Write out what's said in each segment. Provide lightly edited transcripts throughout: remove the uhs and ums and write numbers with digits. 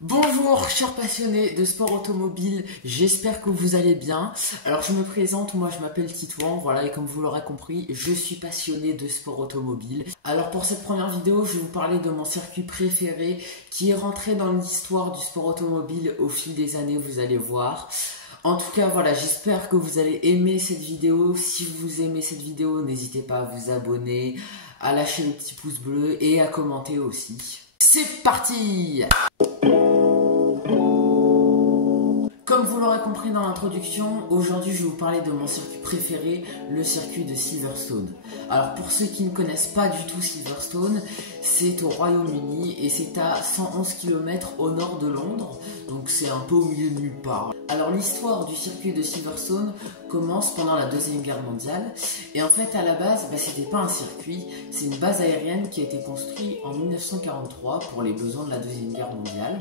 Bonjour chers passionnés de sport automobile, j'espère que vous allez bien. Alors je me présente, moi je m'appelle Titouan, voilà, et comme vous l'aurez compris, je suis passionné de sport automobile. Alors pour cette première vidéo, je vais vous parler de mon circuit préféré qui est rentré dans l'histoire du sport automobile au fil des années, vous allez voir. En tout cas, voilà, j'espère que vous allez aimer cette vidéo. Si vous aimez cette vidéo, n'hésitez pas à vous abonner, à lâcher le petit pouce bleu et à commenter aussi. C'est parti! Comme vous l'aurez compris dans l'introduction, aujourd'hui je vais vous parler de mon circuit préféré, le circuit de Silverstone. Alors pour ceux qui ne connaissent pas du tout Silverstone, c'est au Royaume-Uni et c'est à 111 km au nord de Londres, donc c'est un peu au milieu de nulle part. Alors l'histoire du circuit de Silverstone commence pendant la Deuxième Guerre mondiale et en fait à la base c'était pas un circuit, c'est une base aérienne qui a été construite en 1943 pour les besoins de la Deuxième Guerre mondiale.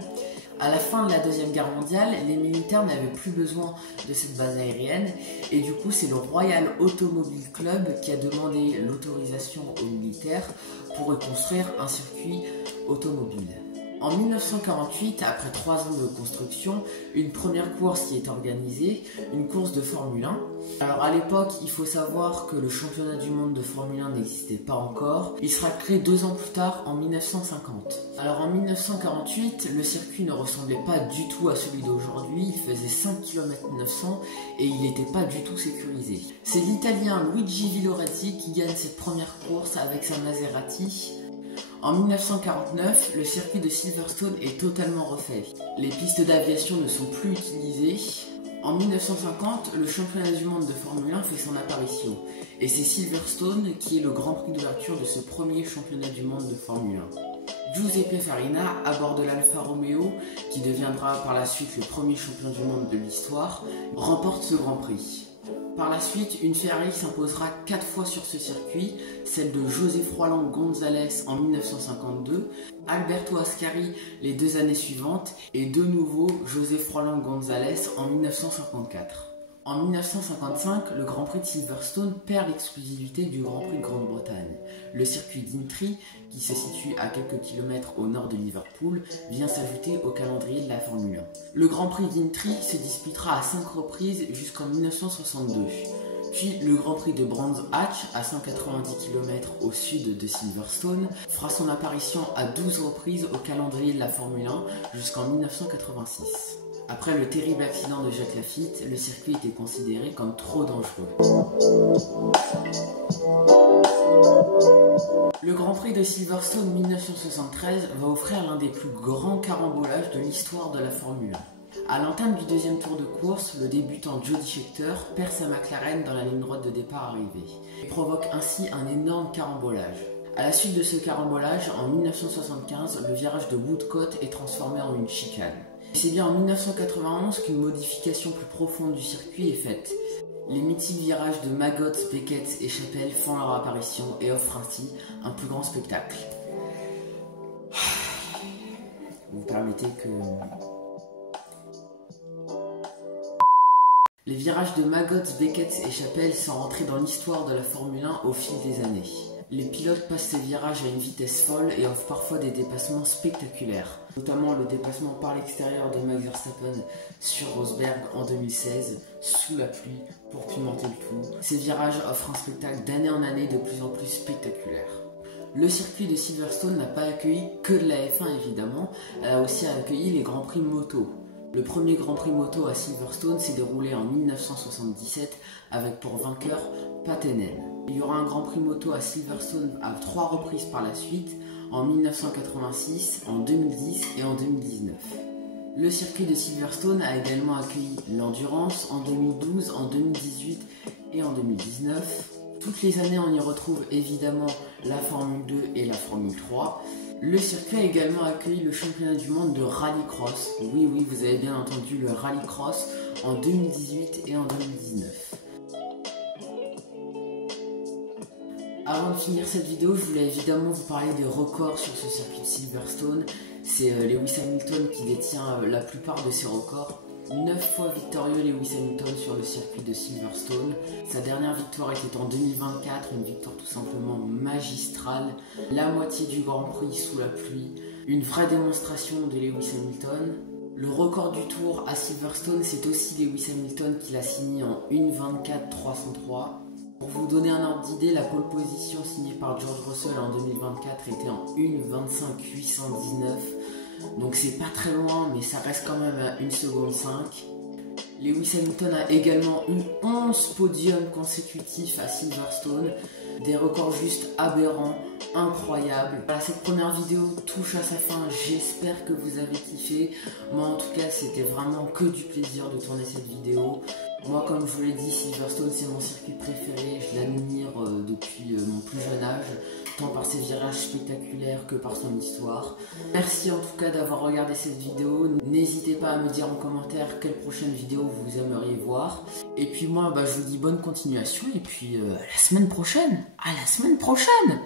À la fin de la Deuxième Guerre mondiale, les militaires n'avaient plus besoin de cette base aérienne et du coup c'est le Royal Automobile Club qui a demandé l'autorisation aux militaires pour y construire un circuit automobile. En 1948, après 3 ans de construction, une première course y est organisée, une course de Formule 1. Alors à l'époque, il faut savoir que le championnat du monde de Formule 1 n'existait pas encore. Il sera créé 2 ans plus tard, en 1950. Alors en 1948, le circuit ne ressemblait pas du tout à celui d'aujourd'hui. Il faisait 5 km 900 et il n'était pas du tout sécurisé. C'est l'Italien Luigi Villoresi qui gagne cette première course avec sa Maserati. En 1949, le circuit de Silverstone est totalement refait. Les pistes d'aviation ne sont plus utilisées. En 1950, le championnat du monde de Formule 1 fait son apparition. Et c'est Silverstone qui est le grand prix d'ouverture de ce premier championnat du monde de Formule 1. Giuseppe Farina, à bord de l'Alfa Romeo, qui deviendra par la suite le premier champion du monde de l'histoire, remporte ce grand prix. Par la suite, une Ferrari s'imposera 4 fois sur ce circuit, celle de José Froilán González en 1952, Alberto Ascari les 2 années suivantes et de nouveau José Froilán González en 1954. En 1955, le Grand Prix de Silverstone perd l'exclusivité du Grand Prix de Grande-Bretagne. Le circuit d'Intree, qui se situe à quelques kilomètres au nord de Liverpool, vient s'ajouter au calendrier de la Formule 1. Le Grand Prix d'Intree se disputera à 5 reprises jusqu'en 1962. Puis le Grand Prix de Brands Hatch, à 190 km au sud de Silverstone, fera son apparition à 12 reprises au calendrier de la Formule 1 jusqu'en 1986. Après le terrible accident de Jacques Lafitte, le circuit était considéré comme trop dangereux. Le Grand Prix de Silverstone 1973 va offrir l'un des plus grands carambolages de l'histoire de la Formule 1. À l'entame du deuxième tour de course, le débutant Jody Scheckter perd sa McLaren dans la ligne droite de départ arrivée et provoque ainsi un énorme carambolage. À la suite de ce carambolage, en 1975, le virage de Woodcote est transformé en une chicane. C'est bien en 1991 qu'une modification plus profonde du circuit est faite. Les mythiques virages de Maggots, Beckett et Chapelle font leur apparition et offrent ainsi un plus grand spectacle. Vous permettez que... Les virages de Maggots, Beckett et Chapelle sont rentrés dans l'histoire de la Formule 1 au fil des années. Les pilotes passent ces virages à une vitesse folle et offrent parfois des dépassements spectaculaires, notamment le dépassement par l'extérieur de Max Verstappen sur Rosberg en 2016, sous la pluie, pour pimenter le tout. Ces virages offrent un spectacle d'année en année de plus en plus spectaculaire. Le circuit de Silverstone n'a pas accueilli que de la F1 évidemment, elle a aussi accueilli les Grands Prix moto. Le premier Grand Prix moto à Silverstone s'est déroulé en 1977 avec pour vainqueur Pattenen. Il y aura un Grand Prix moto à Silverstone à 3 reprises par la suite, en 1986, en 2010 et en 2019. Le circuit de Silverstone a également accueilli l'Endurance en 2012, en 2018 et en 2019. Toutes les années on y retrouve évidemment la Formule 2 et la Formule 3. Le circuit a également accueilli le championnat du monde de rallycross. Oui, vous avez bien entendu, le rallycross en 2018 et en 2019. Avant de finir cette vidéo, je voulais évidemment vous parler des records sur ce circuit de Silverstone. C'est Lewis Hamilton qui détient la plupart de ces records. 9 fois victorieux Lewis Hamilton sur le circuit de Silverstone. Sa dernière victoire était en 2024, une victoire tout simplement magistrale. La moitié du Grand Prix sous la pluie. une vraie démonstration de Lewis Hamilton. Le record du tour à Silverstone, c'est aussi Lewis Hamilton qui l'a signé en 1:24.303. Pour vous donner un ordre d'idée, la pole position signée par George Russell en 2024 était en 1:25.819. Donc c'est pas très loin, mais ça reste quand même à 1 seconde 5. Lewis Hamilton a également eu 11 podiums consécutifs à Silverstone, des records juste aberrants, incroyables. Voilà, cette première vidéo touche à sa fin, j'espère que vous avez kiffé. Moi en tout cas, c'était vraiment que du plaisir de tourner cette vidéo. Moi, comme je vous l'ai dit, Silverstone c'est mon circuit préféré, je l'admire depuis mon plus jeune âge, tant par ses virages spectaculaires que par son histoire. Merci en tout cas d'avoir regardé cette vidéo, n'hésitez pas à me dire en commentaire quelle prochaine vidéo vous aimeriez voir. Et puis moi, je vous dis bonne continuation et puis à la semaine prochaine. À la semaine prochaine.